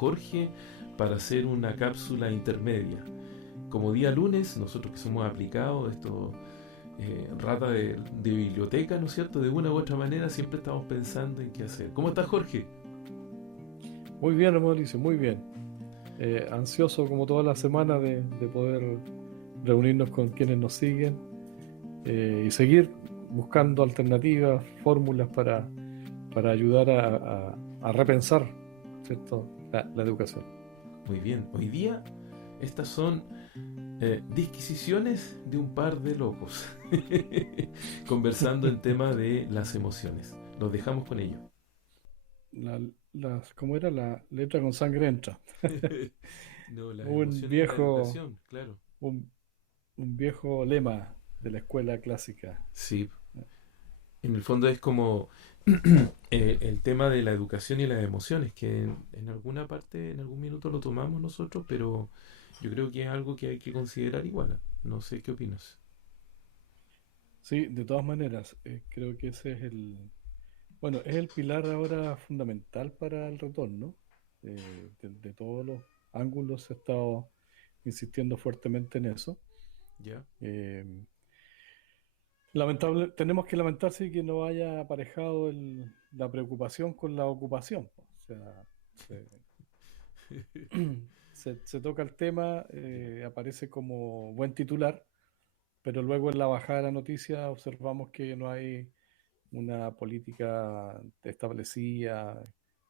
Jorge para hacer una cápsula intermedia. Como día lunes, nosotros que somos aplicados, esto rata de biblioteca, ¿no es cierto? De una u otra manera siempre estamos pensando en qué hacer. ¿Cómo estás, Jorge? Muy bien, Mauricio, muy bien. Ansioso como toda la semana de poder reunirnos con quienes nos siguen y seguir buscando alternativas, fórmulas para ayudar a repensar, ¿cierto? La educación. Muy bien. Hoy día estas son disquisiciones de un par de locos conversando en tema de las emociones. Los dejamos con ello. ¿Cómo era? La letra con sangre entra. No, las Un emociones en la viejo, educación, claro. un, un viejo lema de la escuela clásica. Sí, en el fondo es como el tema de la educación y las emociones, que en alguna parte, en algún minuto lo tomamos nosotros, pero yo creo que es algo que hay que considerar igual. No sé qué opinas. Sí, de todas maneras, creo que ese es bueno, es el pilar ahora fundamental para el retorno. De todos los ángulos se ha estado insistiendo fuertemente en eso. ¿Ya? Eh, tenemos que lamentar sí que no haya aparejado la preocupación con la ocupación. O sea, se, se toca el tema, Ya. aparece como buen titular, pero luego en la bajada de la noticia observamos que no hay una política establecida,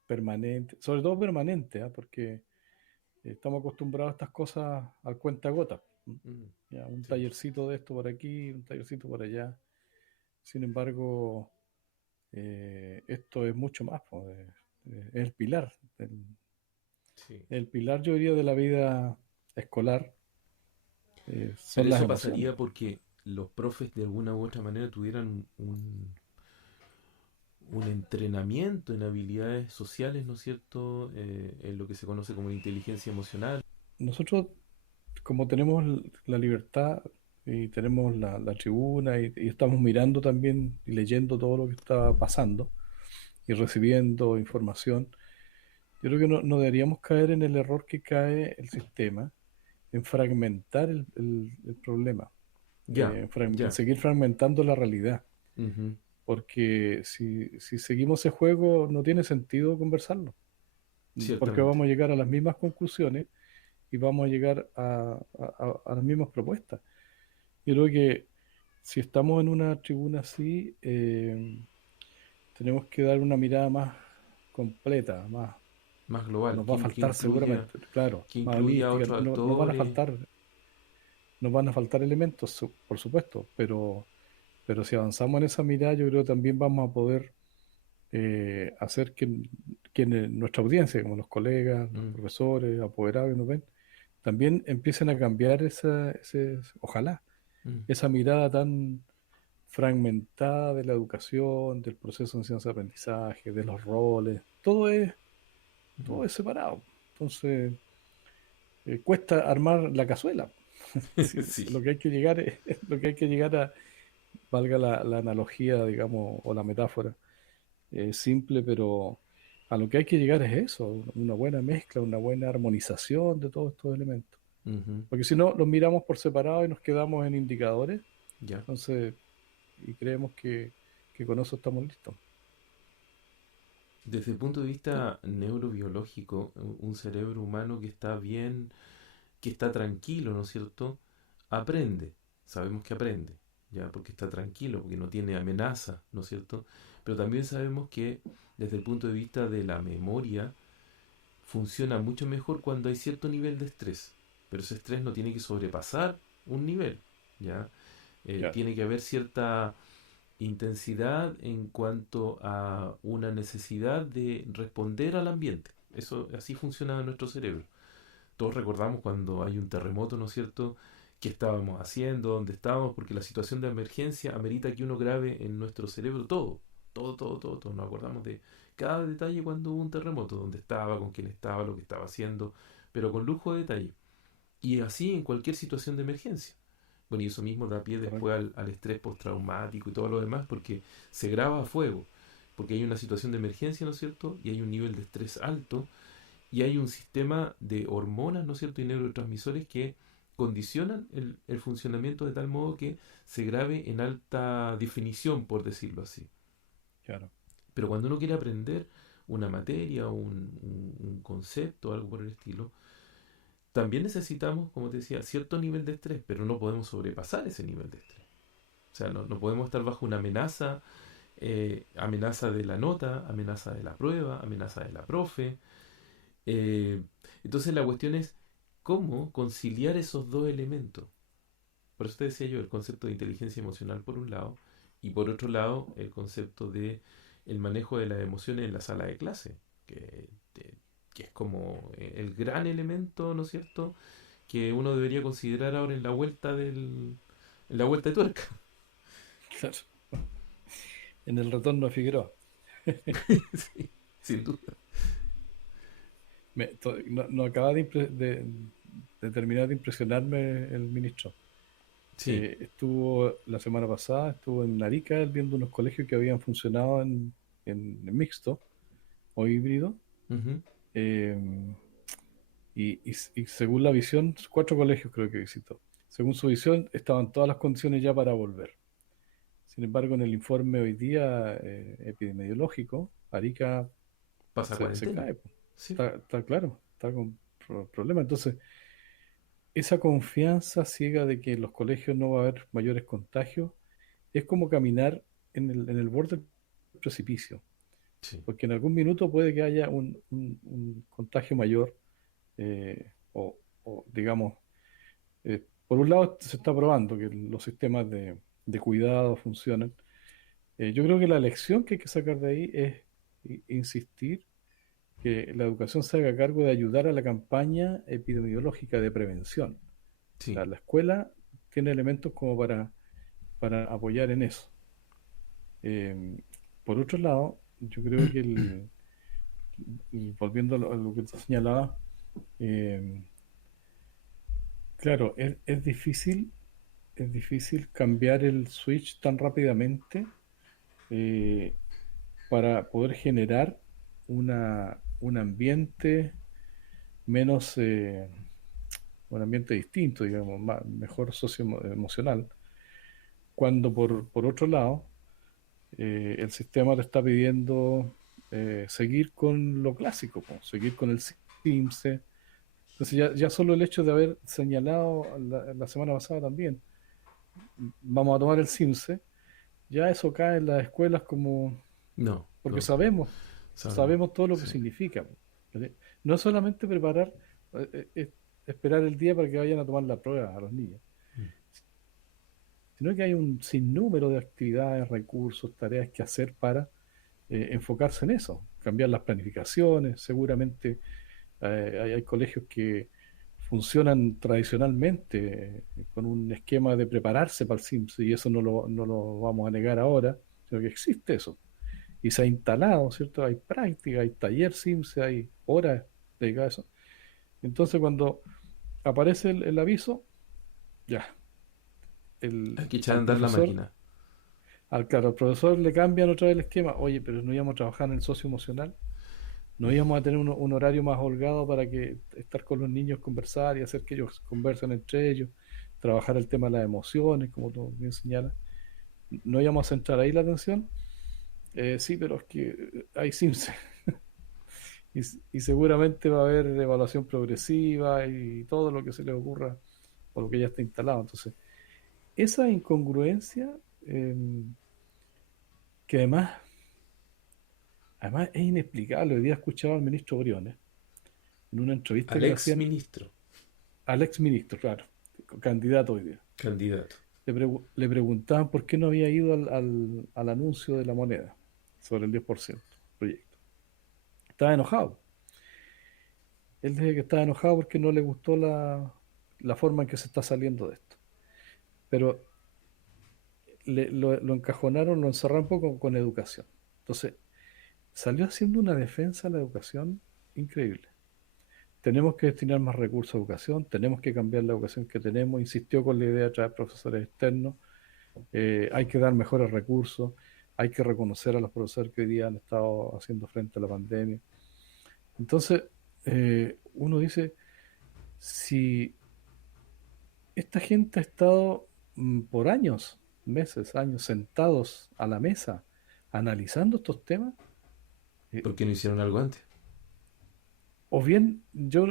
permanente, sobre todo permanente, ¿ah? Porque estamos acostumbrados a estas cosas al cuenta-gota. Mm, Ya, un sí. tallercito de esto por aquí, un tallercito por allá. Sin embargo, esto es mucho más, pues, es el pilar. Sí. El pilar, yo diría, de la vida escolar Pero son las eso emociones. pasaría porque los profes de alguna u otra manera tuvieran un entrenamiento en habilidades sociales, ¿no es cierto? En lo que se conoce como inteligencia emocional. Nosotros, como tenemos la libertad y tenemos la tribuna y estamos mirando también y leyendo todo lo que está pasando y recibiendo información, yo creo que no deberíamos caer en el error que cae el sistema, en fragmentar el problema, Ya, en ya. seguir fragmentando la realidad, Ujú, porque si seguimos ese juego no tiene sentido conversarlo, porque ciertamente. vamos a llegar a las mismas conclusiones y vamos a llegar a las mismas propuestas. Yo creo que si estamos en una tribuna así, tenemos que dar una mirada más completa, más, Más global, nos va a faltar seguramente, claro, que más incluya a holística, otros nos van a actores. faltar, nos van a faltar elementos, por supuesto, pero si avanzamos en esa mirada, yo creo que también vamos a poder hacer que nuestra audiencia, como los colegas, los Mm, profesores, apoderados que nos ven, también empiecen a cambiar ojalá, mm, esa mirada tan fragmentada de la educación, del proceso de enseñanza-aprendizaje, de los roles, mm. todo es separado. Entonces, cuesta armar la cazuela. Sí, Lo que hay que llegar lo que hay que llegar valga la analogía, digamos, o la metáfora, simple, pero a lo que hay que llegar es eso, una buena mezcla, una buena armonización de todos estos elementos. ujú, Porque si no, los miramos por separado y nos quedamos en indicadores, ya. entonces, y creemos que con eso estamos listos. Desde el punto de vista neurobiológico, un cerebro humano que está bien, que está tranquilo, ¿no es cierto? Aprende. Sabemos que aprende, ya, porque está tranquilo, porque no tiene amenaza, ¿no es cierto? Pero también sabemos que desde el punto de vista de la memoria, funciona mucho mejor cuando hay cierto nivel de estrés. Pero ese estrés no tiene que sobrepasar un nivel, ¿ya? Ya, Tiene que haber cierta intensidad en cuanto a una necesidad de responder al ambiente. Eso así funciona nuestro cerebro. Todos recordamos cuando hay un terremoto, ¿no es cierto? ¿Qué estábamos haciendo? ¿Dónde estábamos? Porque la situación de emergencia amerita que uno grabe en nuestro cerebro todo. Todo, todo, todo, todo. Nos acordamos de cada detalle cuando hubo un terremoto, dónde estaba, con quién estaba, lo que estaba haciendo, pero con lujo de detalle. Y así en cualquier situación de emergencia. Bueno, y eso mismo da pie después correcto. al estrés postraumático y todo lo demás, porque se graba a fuego, porque hay una situación de emergencia, ¿no es cierto? Y hay un nivel de estrés alto, y hay un sistema de hormonas, ¿no es cierto?, y neurotransmisores que condicionan el funcionamiento de tal modo que se grabe en alta definición, por decirlo así. claro. Pero cuando uno quiere aprender una materia o un concepto, algo por el estilo, también necesitamos, como te decía, cierto nivel de estrés, pero no podemos sobrepasar ese nivel de estrés. O sea, no podemos estar bajo una amenaza, amenaza de la nota, amenaza de la prueba, amenaza de la profe. eh, entonces la cuestión es cómo conciliar esos dos elementos. Por eso te decía yo, el concepto de inteligencia emocional por un lado, y por otro lado, el concepto de el manejo de las emociones en la sala de clase, que, que es como el gran elemento, ¿no es cierto?, que uno debería considerar ahora en la vuelta de tuerca. Claro. En el retorno de Figueroa. Sí, sin duda. No acaba de terminar de impresionarme el ministro. Sí. Estuvo la semana pasada, estuvo en Arica él viendo unos colegios que habían funcionado en mixto o híbrido. Ujú. eh, y según la visión, 4 colegios creo que visitó. Según su visión, estaban todas las condiciones ya para volver. Sin embargo, en el informe hoy día epidemiológico, Arica Pasa se cuarentena. cae, po. Sí. Está claro, está con problemas. Entonces, esa confianza ciega de que en los colegios no va a haber mayores contagios es como caminar en el borde del precipicio, Sí. porque en algún minuto puede que haya un contagio mayor, o digamos, por un lado se está probando que los sistemas de cuidado funcionan. Yo creo que la lección que hay que sacar de ahí es insistir que la educación se haga cargo de ayudar a la campaña epidemiológica de prevención. O Sí. sea, la escuela tiene elementos como para apoyar en eso. Eh, por otro lado, yo creo que y volviendo a lo que te señalaba, eh, claro, es difícil cambiar el switch tan rápidamente, eh, para poder generar un ambiente menos, un ambiente distinto, digamos, mejor socioemocional, cuando por otro lado, el sistema te está pidiendo seguir con lo clásico, po, seguir con el CIMSE. Entonces ya solo el hecho de haber señalado la semana pasada también, vamos a tomar el CIMSE, ya eso cae en las escuelas como, No, porque no, sabemos. sabemos todo lo que Sí. significa. ¿Vale? No es solamente preparar, esperar el día para que vayan a tomar la prueba a los niños, Mm. sino que hay un sinnúmero de actividades, recursos, tareas que hacer para enfocarse en eso, cambiar las planificaciones. Seguramente hay colegios que funcionan tradicionalmente con un esquema de prepararse para el SIMS, y eso no lo vamos a negar ahora, sino que existe eso. Y se ha instalado, ¿cierto? Hay práctica, hay taller SIMS, hay horas dedicadas a eso. Entonces, cuando aparece el aviso, ya, Hay que echar a al andar la profesor, máquina. claro, al profesor le cambian otra vez el esquema. Oye, pero no íbamos a trabajar en el socio emocional, no íbamos a tener un horario más holgado para que estar con los niños, conversar y hacer que ellos conversen entre ellos, trabajar el tema de las emociones, como tú bien señalas. No íbamos a centrar ahí la atención. Sí, pero es que hay Sims. Y seguramente va a haber evaluación progresiva y todo lo que se le ocurra o lo que ya está instalado. Entonces, esa incongruencia, eh, que además es inexplicable. Hoy día escuchaba al ministro Briones en una entrevista Al que le ex hacían ministro, al ex ministro, claro, candidato hoy día. candidato. Le preguntaban por qué no había ido al anuncio de la moneda sobre el 10% del proyecto. Estaba enojado. Él dice que estaba enojado porque no le gustó la forma en que se está saliendo de esto. Pero lo encajonaron, lo encerraron un poco con educación. Entonces, salió haciendo una defensa a la educación increíble. Tenemos que destinar más recursos a educación, tenemos que cambiar la educación que tenemos, insistió con la idea de traer profesores externos, hay que dar mejores recursos, hay que reconocer a los profesores que hoy día han estado haciendo frente a la pandemia. Entonces, uno dice, si esta gente ha estado por años, meses, años, sentados a la mesa analizando estos temas, eh, ¿Por qué no hicieron algo antes? o bien yo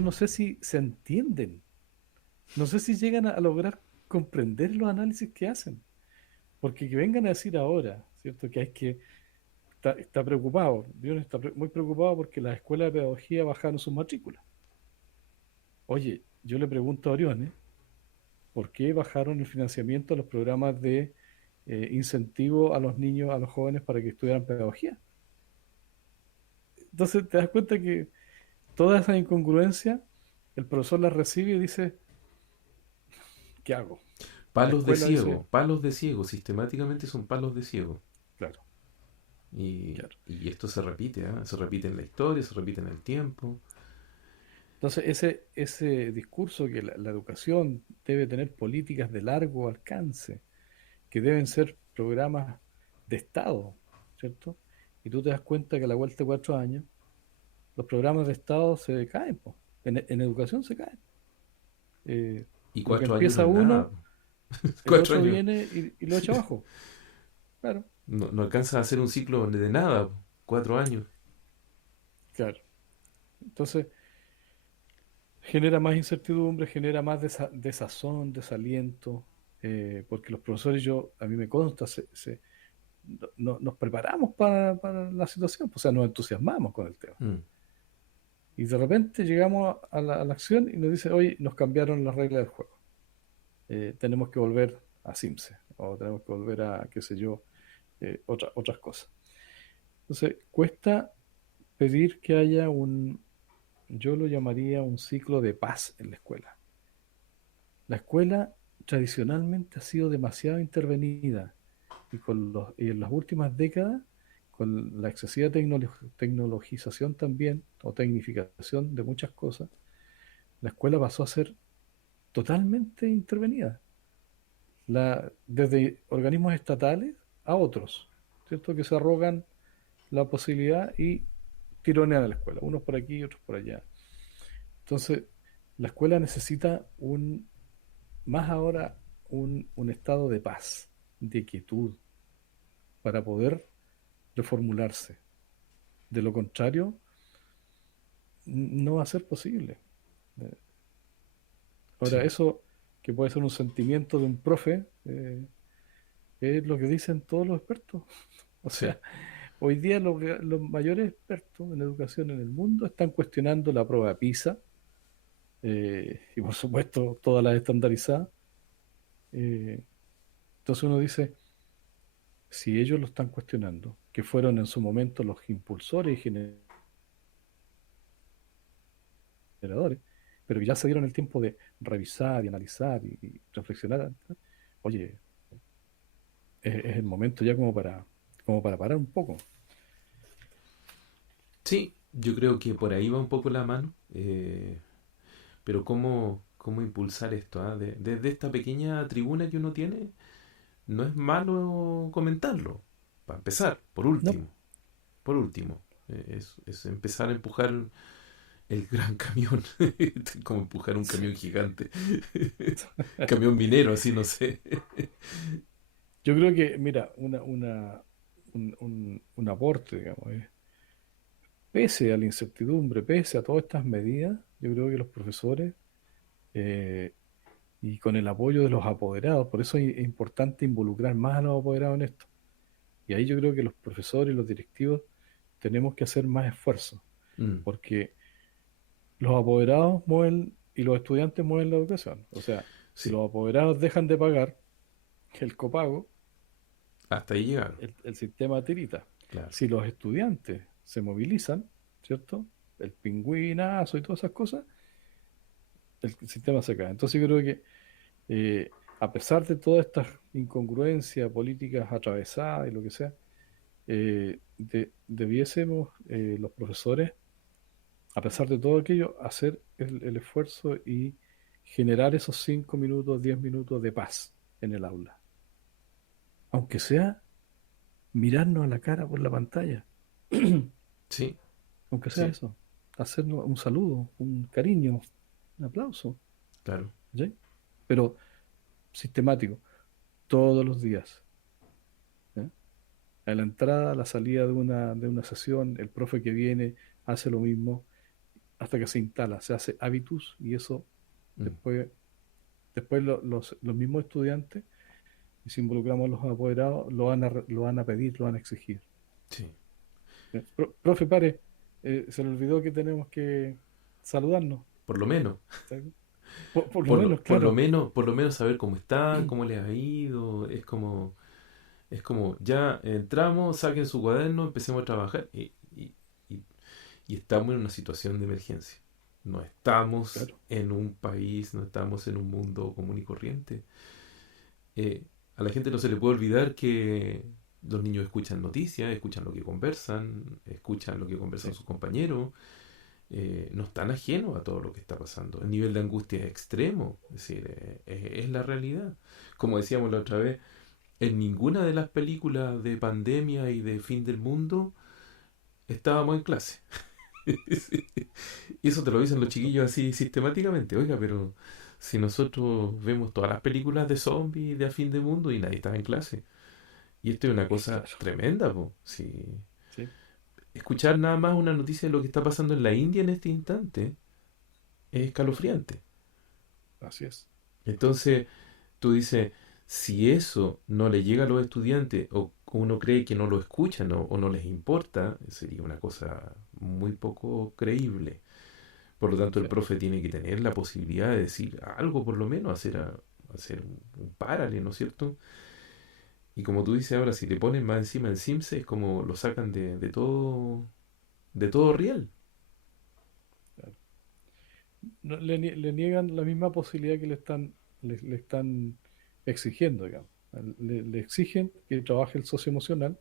no sé si se entienden, no sé si llegan a lograr comprender los análisis que hacen, porque que vengan a decir ahora, ¿cierto? Que hay que, está preocupado, Dios está muy preocupado porque las escuelas de pedagogía bajaron sus matrículas. Oye, yo le pregunto a Oriones, ¿por qué bajaron el financiamiento a los programas de incentivo a los niños, a los jóvenes para que estudiaran pedagogía? Entonces te das cuenta que todas esas incongruencias, el profesor las recibe y dice, ¿qué hago? La escuela dice, Palos de ciego, sistemáticamente son palos de ciego. claro, claro. Y esto se repite, ¿ah? Se repite en la historia, se repite en el tiempo. Entonces ese discurso que la educación debe tener políticas de largo alcance, que deben ser programas de Estado, ¿cierto? Y tú te das cuenta que a la vuelta de 4 años los programas de Estado se caen, po. En educación se caen. Y Porque 4 años no empieza es nada. uno, el 4 otro años viene y lo echa abajo. Claro, no alcanza a hacer un ciclo de nada. 4 años. claro. Entonces, genera más incertidumbre, genera más desazón, desaliento, porque los profesores, a mí me consta, nos preparamos para la situación, pues, o sea, nos entusiasmamos con el tema. Mm. Y de repente llegamos a la acción y nos dice, oye, nos cambiaron las reglas del juego. Tenemos que volver a Simse, o tenemos que volver a, qué sé yo, otras cosas. Entonces, cuesta pedir que haya yo lo llamaría un ciclo de paz en la escuela. La escuela tradicionalmente ha sido demasiado intervenida y en las últimas décadas, con la excesiva tecnologización también, o tecnificación de muchas cosas, la escuela pasó a ser totalmente intervenida, desde organismos estatales a otros, ¿cierto? Que se arrogan la posibilidad y tironean a la escuela, unos por aquí y otros por allá. Entonces, la escuela necesita más ahora, un estado de paz, de quietud, para poder reformularse. De lo contrario, no va a ser posible. Eh, Ahora, Sí, eso que puede ser un sentimiento de un profe, es lo que dicen todos los expertos. O sí, sea, hoy día los mayores expertos en educación en el mundo están cuestionando la prueba PISA, y por supuesto todas las estandarizadas. Eh, entonces uno dice, si ellos lo están cuestionando, que fueron en su momento los impulsores y generadores, pero que ya se dieron el tiempo de revisar y analizar y reflexionar, oye, es el momento ya como para parar un poco. sí, yo creo que por ahí va un poco la mano. Pero ¿cómo impulsar esto? ¿Ah? Desde esta pequeña tribuna que uno tiene, no es malo comentarlo. Para empezar, por No, último. Por último. Es empezar a empujar el gran camión. Como empujar un sí. camión gigante. Camión minero, así no sé. Yo creo que, mira, un aporte, digamos, pese a la incertidumbre, pese a todas estas medidas, yo creo que los profesores, eh, y con el apoyo de los apoderados, por eso es importante involucrar más a los apoderados en esto. Y ahí yo creo que los profesores y los directivos tenemos que hacer más esfuerzo, Mm, porque los apoderados mueven y los estudiantes mueven la educación. O sea, si sí, los apoderados dejan de pagar el copago, hasta ahí llegaron. el sistema tirita. Claro. Si los estudiantes se movilizan, ¿cierto? El pingüinazo y todas esas cosas, el sistema se cae. Entonces yo creo que, a pesar de todas estas incongruencias políticas atravesadas y lo que sea, debiésemos, los profesores, a pesar de todo aquello, hacer el esfuerzo y generar esos 5 minutos, 10 minutos de paz en el aula. Aunque sea mirarnos a la cara por la pantalla, Sí, aunque sea sí. eso. hacer un saludo, un cariño, un aplauso, claro. ¿sí? Pero sistemático, todos los días. ¿Ya? A la entrada, a la salida de una sesión, el profe que viene hace lo mismo hasta que se instala, se hace hábitus y eso Mm, después, los mismos estudiantes, y si involucramos a los apoderados, lo van a pedir, lo van a exigir. sí. Profe, pare, se le olvidó que tenemos que saludarnos. Por lo menos. ¿Sabe? Por lo menos, claro. Por lo menos saber cómo están, cómo les ha ido. Es como, ya entramos, saquen su cuaderno, empecemos a trabajar. Y- y estamos en una situación de emergencia. No estamos Claro, en un país, no estamos en un mundo común y corriente. A la gente no se le puede olvidar que los niños escuchan noticias, escuchan lo que conversan, escuchan lo que conversan sí, sus compañeros, no están ajenos a todo lo que está pasando. El nivel de angustia es extremo, es decir, es la realidad. Como decíamos la otra vez, en ninguna de las películas de pandemia y de fin del mundo estábamos en clase. Y eso te lo dicen los justo. chiquillos así sistemáticamente. Oiga, pero si nosotros vemos todas las películas de zombies de a fin de mundo y nadie estaba en clase. Y esto es una cosa Claro, tremenda, po. Si sí, escuchar nada más una noticia de lo que está pasando en la India en este instante es escalofriante. así es. Entonces, tú dices, si eso no le llega a los estudiantes o uno cree que no lo escuchan o no les importa, sería una cosa muy poco creíble. Por lo tanto, el Sí. profe tiene que tener la posibilidad de decir algo, por lo menos, hacer un párale, ¿no es cierto? Y como tú dices ahora, si le ponen más encima el Sims, es como lo sacan de todo riel. Claro. No, le niegan la misma posibilidad que le están exigiendo, digamos. Le exigen que trabaje el socioemocional,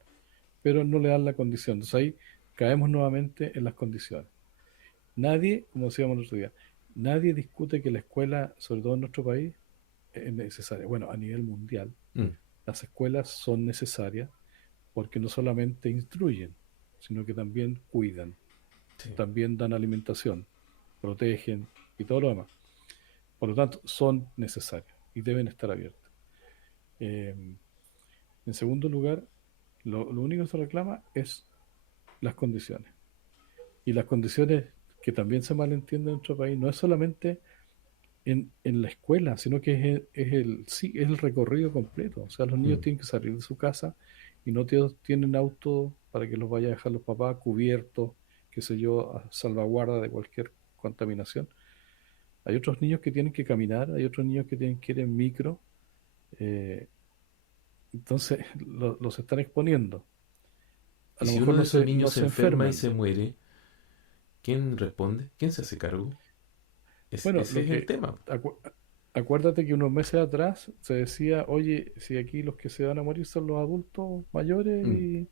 pero no le dan la condición. Entonces ahí caemos nuevamente en las condiciones. Nadie, como decíamos el otro día, nadie discute que la escuela, sobre todo en nuestro país, es necesaria. Bueno, a nivel mundial, Mm, las escuelas son necesarias porque no solamente instruyen, sino que también cuidan, sí, también dan alimentación, protegen y todo lo demás. Por lo tanto, son necesarias y deben estar abiertas. Eh, en segundo lugar, lo único que se reclama es las condiciones. Y las condiciones que también se malentienden en nuestro país no es solamente en la escuela, sino que sí, es el recorrido completo. O sea, los niños mm, tienen que salir de su casa y no todos tienen auto para que los vaya a dejar los papás cubiertos, qué sé yo, a salvaguarda de cualquier contaminación. Hay otros niños que tienen que caminar, hay otros niños que tienen que ir en micro, eh, entonces los están exponiendo. A y lo si mejor uno de esos no niños se se enferma y enferman. se muere, ¿quién responde? ¿Quién se hace cargo? Bueno, Ese es el tema. acu- acuérdate que unos meses atrás se decía, oye, si aquí los que se van a morir son los adultos mayores Mm, y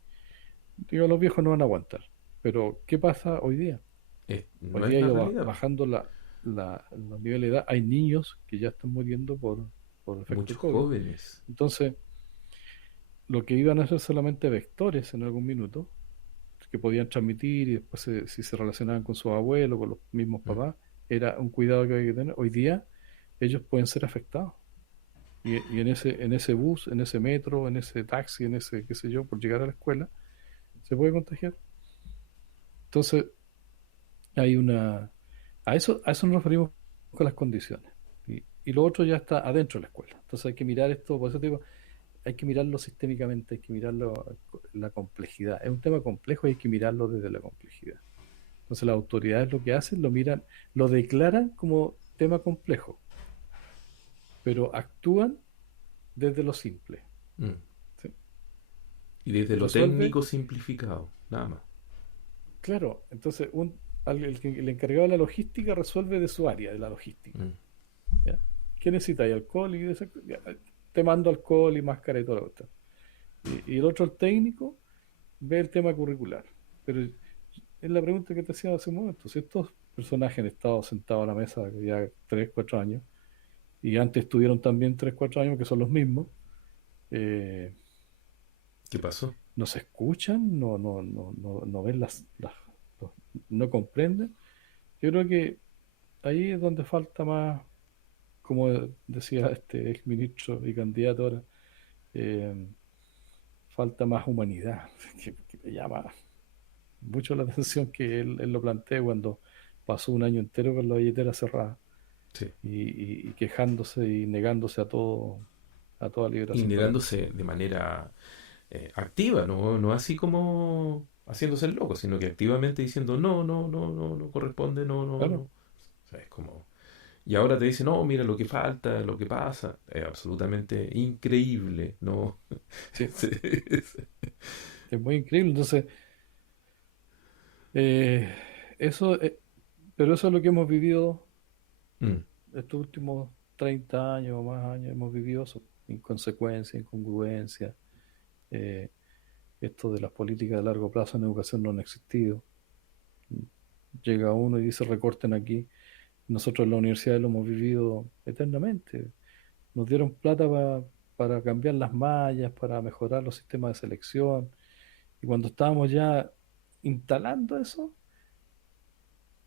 digo, los viejos no van a aguantar. Pero, ¿qué pasa hoy día? Hoy no es día ha la ido realidad, po. bajando los niveles de edad. Hay niños que ya están muriendo por efecto Muchos COVID. jóvenes. Entonces, lo que iban a ser solamente vectores en algún minuto, que podían transmitir y después si se relacionaban con sus abuelos, con los mismos Mm, papás, era un cuidado que hay que tener. Hoy día ellos pueden ser afectados. Y en ese bus, en ese metro, en ese taxi, en ese, qué sé yo, por llegar a la escuela, se puede contagiar. Entonces, hay una... a eso nos referimos con las condiciones. Y lo otro ya está adentro de la escuela. Entonces hay que mirar esto, por eso te digo, hay que mirarlo sistémicamente, hay que mirarlo la complejidad. Es un tema complejo y hay que mirarlo desde la complejidad. Entonces las autoridades lo que hacen, lo miran, lo declaran como tema complejo, pero actúan desde lo simple. mm. ¿Sí? Y desde lo Resuelve, técnico simplificado, nada más. claro, entonces el encargado de la logística resuelve de su área, de la logística. Mm, ¿Ya? ¿Qué necesitáis? Alcohol ya, te mando alcohol y máscara y todo lo que está. Y el otro, el técnico, ve el tema curricular. Pero es la pregunta que te hacía hace un momento. Si estos personajes han estado sentados a la mesa ya 3 4 años, y antes estuvieron también 3 4 años, que son los mismos, eh, ¿qué pasó? no se escuchan, no ven no comprenden. Yo creo que ahí es donde falta más, como decía este ex ministro y candidato ahora, eh, falta más humanidad, que me llama mucho la atención que él lo plantee cuando pasó un año entero con la billetera cerrada Sí. y quejándose y negándose a todo, a toda Y liberación para Chile. negándose de manera activa, ¿no? No así como haciéndose el loco, sino que activamente diciendo no, no, no, no, no corresponde, no, no, no. Claro, O sea, es como... Y ahora te dicen, no, mira lo que falta, lo que pasa. Es absolutamente increíble, ¿no? sí, Sí, es muy increíble. Entonces, eh, eso, pero eso es lo que hemos vivido Mm, estos últimos 30 años o más años, hemos vivido eso, inconsecuencia, incongruencia, eh, esto de las políticas de largo plazo en educación no han existido. Llega uno y dice recorten aquí. Nosotros en la universidad lo hemos vivido eternamente. Nos dieron plata para cambiar las mallas, para mejorar los sistemas de selección. Y cuando estábamos ya instalando eso,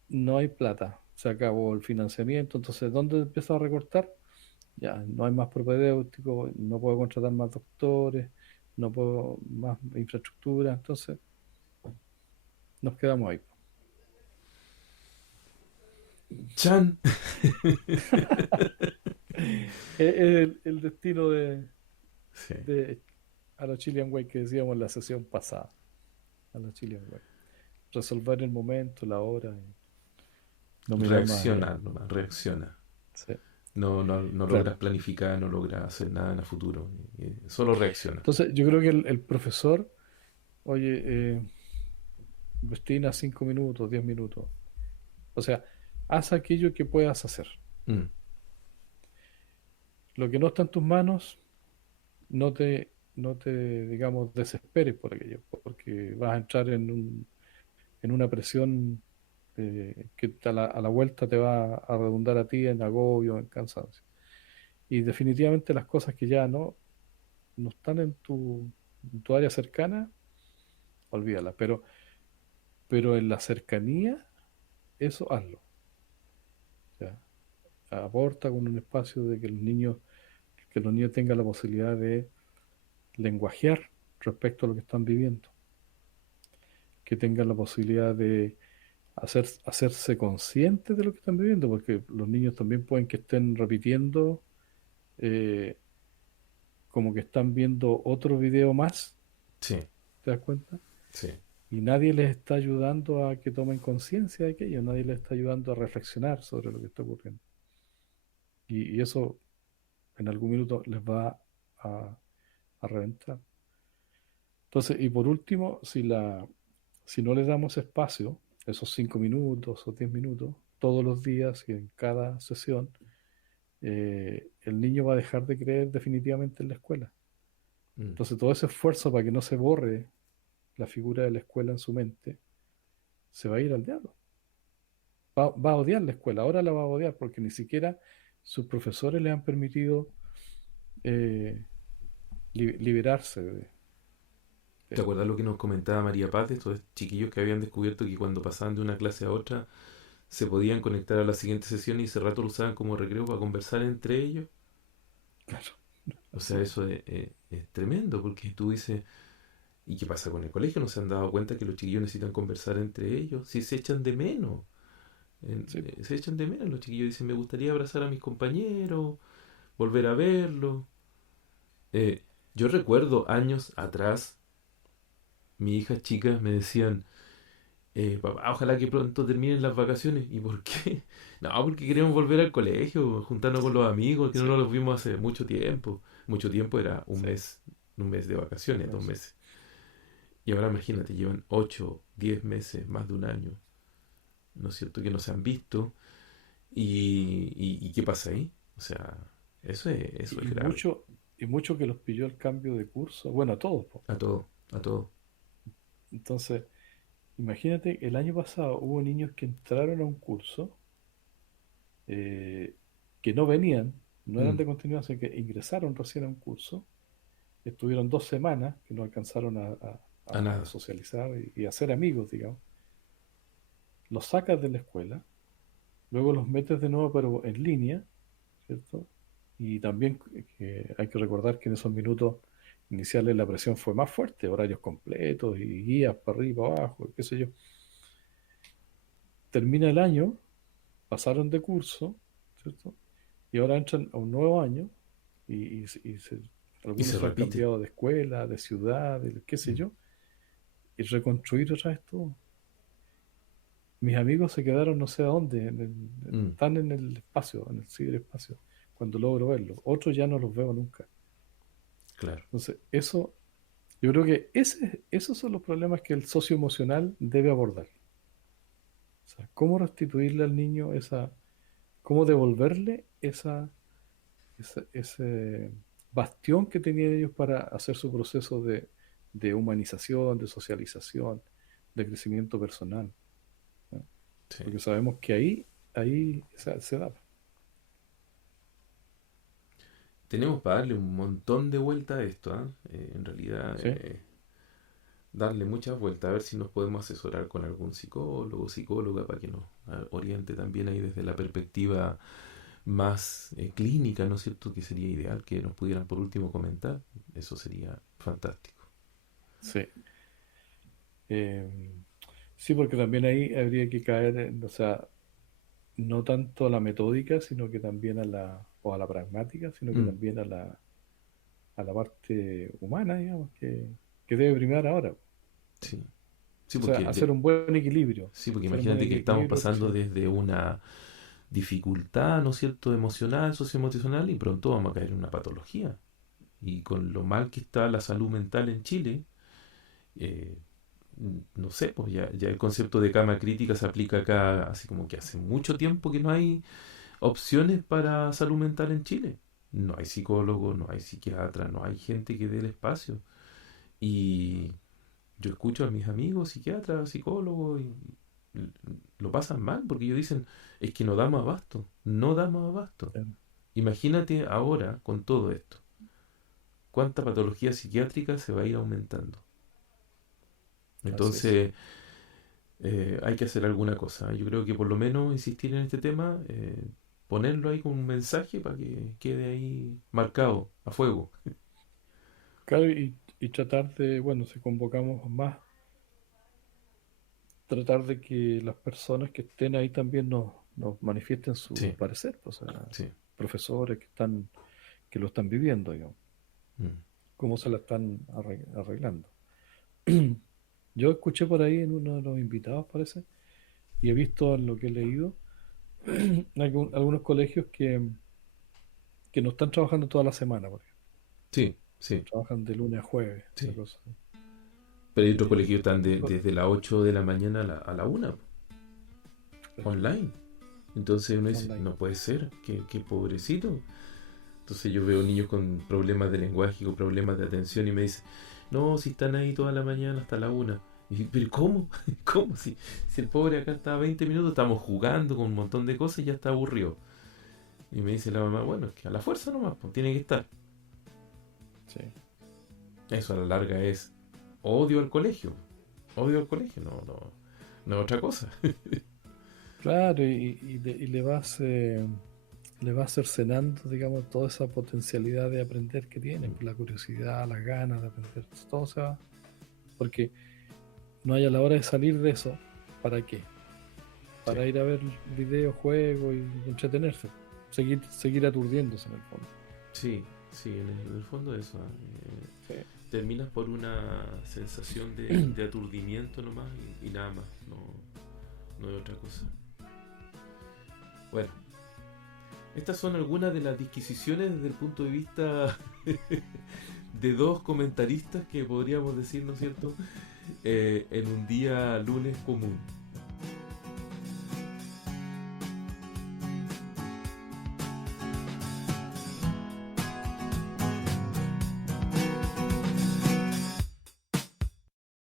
no hay plata. Se acabó el financiamiento. Entonces, ¿dónde empieza a recortar? Ya, no hay más propedéuticos, no puedo contratar más doctores, no puedo más infraestructura. Entonces, nos quedamos ahí. Chan. Es el destino Sí. de a la Chilean Way que decíamos en la sesión pasada. A la Chilean Way. Resolver el momento, la hora, y no mirar más allá. Reacciona nomás, reacciona. Sí, No, no, no claro. logras planificar, no logras hacer nada en el futuro. Solo reacciona. Entonces, yo creo que el profesor, oye, destina 5 minutos, 10 minutos. O sea, haz aquello que puedas hacer. Mm, Lo que no está en tus manos, no te, digamos, desesperes por aquello, porque vas a entrar en una presión que a la vuelta te va a redundar a ti en agobio, en cansancio. Y definitivamente las cosas que ya no están en tu área cercana, olvídalas. Pero en la cercanía, eso hazlo. O sea, aporta con un espacio de que los niños tengan la posibilidad de lenguajear respecto a lo que están viviendo, que tengan la posibilidad de hacerse conscientes de lo que están viviendo, porque los niños también pueden que estén repitiendo eh, como que están viendo otro video más, sí, ¿te das cuenta? sí. Y nadie les está ayudando a que tomen conciencia de aquello, nadie les está ayudando a reflexionar sobre lo que está ocurriendo. Y eso en algún minuto les va a reventar. Entonces, y por último, si no les damos espacio, esos 5 minutos o 10 minutos, todos los días y en cada sesión, el niño va a dejar de creer definitivamente en la escuela. Mm. Entonces, todo ese esfuerzo para que no se borre la figura de la escuela en su mente, se va a ir al diablo. Va a odiar la escuela, ahora la va a odiar porque ni siquiera sus profesores le han permitido eh, liberarse de ¿Te eso. acuerdas lo que nos comentaba María Paz de estos chiquillos que habían descubierto que cuando pasaban de una clase a otra se podían conectar a la siguiente sesión y ese rato lo usaban como recreo para conversar entre ellos? Claro, O así sea, es. eso es tremendo porque tú dices, ¿y qué pasa con el colegio? ¿No se han dado cuenta que los chiquillos necesitan conversar entre ellos? Si se echan de menos. Sí, Se echan de menos. Los chiquillos dicen, me gustaría abrazar a mis compañeros, volver a verlos. Eh, yo recuerdo años atrás, mis hijas chicas me decían, papá, ojalá que pronto terminen las vacaciones. ¿Y por qué? No, porque queremos volver al colegio, juntarnos con los amigos, que no sí, nos los vimos hace mucho tiempo. Mucho tiempo era sí. un mes de Un vacaciones, dos mes. meses. Y ahora imagínate, llevan 8, 10 meses, más de un año, ¿no es cierto? Que no se han visto. ¿Y qué pasa ahí? O sea, eso es Y, y grave. mucho, y mucho que los pilló el cambio de curso, bueno, a todos, po. A todo, a todo. Entonces, imagínate, el año pasado hubo niños que entraron a un curso eh, que no venían, no eran Mm, de continuación, que ingresaron recién a un curso, estuvieron 2 semanas que no alcanzaron a a nada. socializar y a ser amigos, digamos. Los sacas de la escuela, luego los metes de nuevo, pero en línea, ¿cierto? Y también que hay que recordar que en esos minutos iniciales la presión fue más fuerte, horarios completos y guías para arriba, para abajo, qué sé yo. Termina el año, pasaron de curso, ¿cierto? Y ahora entran a un nuevo año Y algunos se se han repite. cambiado de escuela, de ciudad, de qué sé Mm, yo, y reconstruir otra vez todo. Mis amigos se quedaron no sé a dónde, mm, están en el espacio, en el ciberespacio, cuando logro verlos. Otros ya no los veo nunca. claro. Entonces, eso, yo creo que esos son los problemas que el socio emocional debe abordar. O sea, cómo restituirle al niño cómo devolverle ese bastión que tenían ellos para hacer su proceso de humanización, de socialización, de crecimiento personal, ¿no? Sí. Porque sabemos que ahí se da. Tenemos para darle un montón de vuelta a esto, ¿ah? En realidad, ¿Sí? darle muchas vueltas, a ver si nos podemos asesorar con algún psicólogo, psicóloga, para que nos oriente también ahí desde la perspectiva más clínica, ¿no es cierto? Que sería ideal que nos pudieran por último comentar. Eso sería fantástico. Sí. Eh, sí, porque también ahí habría que caer o sea, no tanto a la metódica, sino que también o a la pragmática, sino que Mm, también a la parte humana, digamos, que debe primar ahora. sí, sí, O sea, porque, hacer un buen equilibrio. sí, porque Hacer un buen imagínate que estamos equilibrio, pasando sí, desde una dificultad, ¿no es cierto?, emocional, socioemocional, y pronto vamos a caer en una patología. Y con lo mal que está la salud mental en Chile, eh, no sé, pues ya el concepto de cama crítica se aplica acá, así como que hace mucho tiempo que no hay opciones para salud mental en Chile. No hay psicólogo, no hay psiquiatra, no hay gente que dé el espacio. Y yo escucho a mis amigos psiquiatras, psicólogos, y lo pasan mal porque ellos dicen, es que no damos abasto, no damos abasto. claro. Imagínate ahora con todo esto, cuánta patología psiquiátrica se va a ir aumentando. Así es. Entonces, hay que hacer alguna cosa. Yo creo que por lo menos insistir en este tema, ponerlo ahí con un mensaje para que quede ahí marcado a fuego. Claro, y tratar de, bueno, si convocamos más, tratar de que las personas que estén ahí también nos manifiesten su Sí, parecer, pues, o sea, sí. profesores que lo están viviendo, digamos, Mm, cómo se la están arreglando. Yo escuché por ahí en uno de los invitados, parece, y he visto en lo que he leído, algunos colegios que no están trabajando toda la semana, por ejemplo. sí, sí, Trabajan de lunes a jueves, una sí. cosa así. Pero hay otros Eh, colegios que están co- desde las 8 de la mañana a la 1, claro, online. Entonces uno dice, online. no puede ser, qué pobrecito. Entonces yo veo niños con problemas de lenguaje, con problemas de atención y me dicen, no, si están ahí toda la mañana hasta la 1. Y, pero ¿cómo? ¿Cómo? Si el pobre acá está 20 minutos, estamos jugando con un montón de cosas y ya está aburrido. Y me dice la mamá, bueno, es que a la fuerza nomás, pues tiene que estar. Sí. Eso a la larga es odio al colegio. Odio al colegio, no es otra cosa. Claro, y le vas cercenando, digamos, toda esa potencialidad de aprender que tiene, por la curiosidad, las ganas de aprender, todo se va. Porque no hay a la hora de salir de eso, ¿para qué? Sí, Para ir a ver videojuegos y entretenerse, seguir aturdiéndose en el fondo. sí, sí, en el fondo eso. Sí, Terminas por una sensación de aturdimiento nomás y nada más, no hay otra cosa. Bueno, estas son algunas de las disquisiciones desde el punto de vista de dos comentaristas que podríamos decir, ¿no es cierto?, en un día lunes común.